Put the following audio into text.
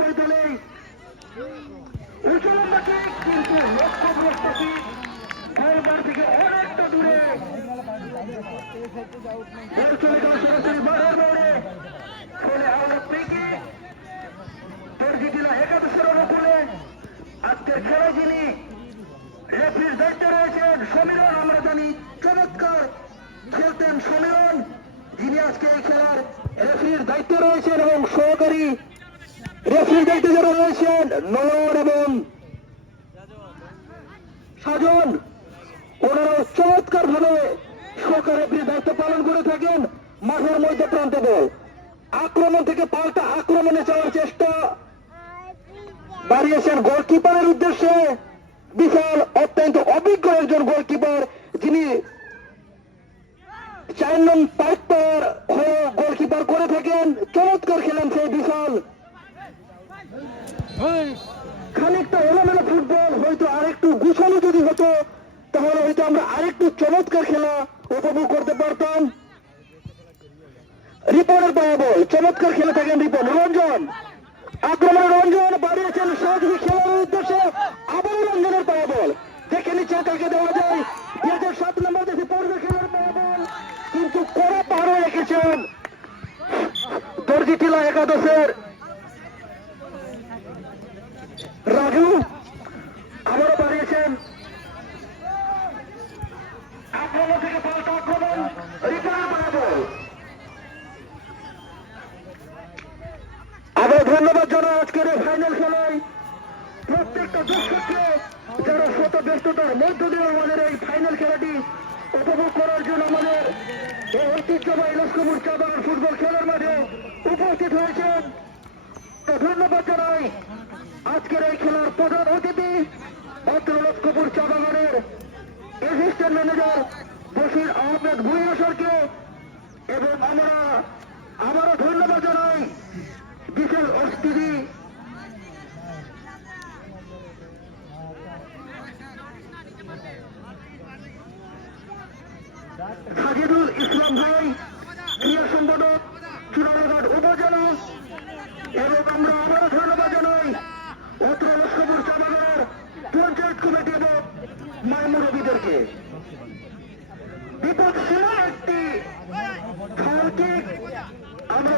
বই তোলেই উচ্চলম্বাকে কিন্তু লক্ষ্যভ্রষ্টটি গোলবার থেকে অনেকটা দূরে চলে যাওয়া সরাসরি বারের দৌড়ে ফলে আউট পেকে দর্জি জেলা একাদশের অনুকূলে আজকের খেলায় যিনি রেফারির দায়িত্বে রয়েছেন সমীরণ, আমরা জানি চমৎকার খেলতেন সমীরণ, যিনি আজকে এই খেলার রেফারির দায়িত্বে রয়েছেন এবং সহকারী রেফারির দায়িত্বে যারা রয়েছেন নয়ন এবং সাজন, ওনারা চমৎকার ভাবে সহকারী রেফারির দায়িত্ব পালন করে থাকেন। মাঠের মধ্যে প্রান্তে বল আক্রমণ থেকে পাল্টা আক্রমণে যাওয়ার চেষ্টা বাড়িয়েছেন গোলকিপারের উদ্দেশ্যে। বিশাল অত্যন্ত অভিজ্ঞ একজন গোলকিপার, যিনি 4 নং পাইপার হয়ে গোলকিপার করে থাকেন, চমৎকার খেলেন সেই বিশাল। খানিকটা এলোমেলো ফুটবল, হয়তো আরেকটু গুছানো যদি হতো তাহলে হয়তো আমরা আরেকটু চমৎকার খেলা উপভোগ করতে পারতাম। রিপনের পাওয়া বল, চমৎকার খেলে থাকেন রিপন। রঞ্জন আক্রমণে রঞ্জন বাড়িয়েছেন সহযোগী খেলার উদ্দেশ্যে, আবার রঞ্জনের পাওয়া বল দেখে নিচ্ছে তাকে দেওয়া যায়। 2007 নম্বর দেশে পড়বে খেলার পাওয়া বল, কিন্তু কড়া পাহাড়ে রেখেছেন দর্জি টিলা একাদশের রাজু। আবারও বাড়িয়েছেন আক্রমণ থেকে পাল্টা আক্রমণ, রিপনের পাওয়া বল। আবার ধন্যবাদ জানাই আজকের এই ফাইনাল খেলায় প্রত্যেকটা দর্শককে যারা শত ব্যস্ততার মধ্য দিয়ে আমাদের এই ফাইনাল খেলাটি উপভোগ করার জন্য আমাদের এই ঐতিহ্যবাহী লস্করপুর চা বাগান ফুটবল খেলার মাঠে উপস্থিত হয়েছেন। তো ধন্যবাদ জানাই আজকের এই খেলার প্রধান অতিথি অত্র লস্করপুর চা বাগানের অ্যাসিস্ট্যান্ট ম্যানেজার বশির আহমেদ ভুঁইয়াসরকে, এবং আমরা আবারও ধন্যবাদ জানাই বিশাল অস্তিদি সাজিদুল ইসলাম ভাই, ক্রীড়া সম্পাদক চুরাঘাট উপজেলা, এবং আমরা আবারও ধন্যবাদ জানাই অত্র লস্করপুর চা বাগানের পঞ্চায়েত কমিটি এবং মাইমুরবিদেরকে। বিপদশীল একটি ফাউল কিক আমরা